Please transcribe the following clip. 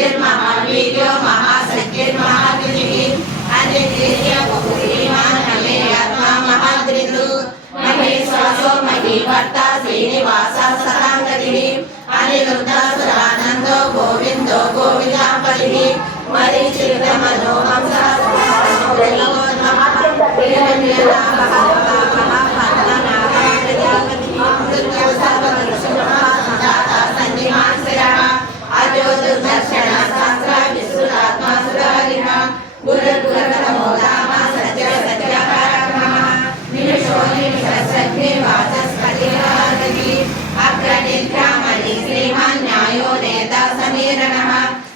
బుద్ధిర్మహావీర్యో మహాశక్తిర్మహాద్యుతిః అదితిర్య బహుశ్రీమాన్ ఆత్మా మహాద్రిదు మహేశ్వరో మహీభర్త శ్రీనివాస సదాంగతి అనిరుద్ధ సురానందో గోవిందో గోవిందాపతి మరీచిత మనోహంస नमः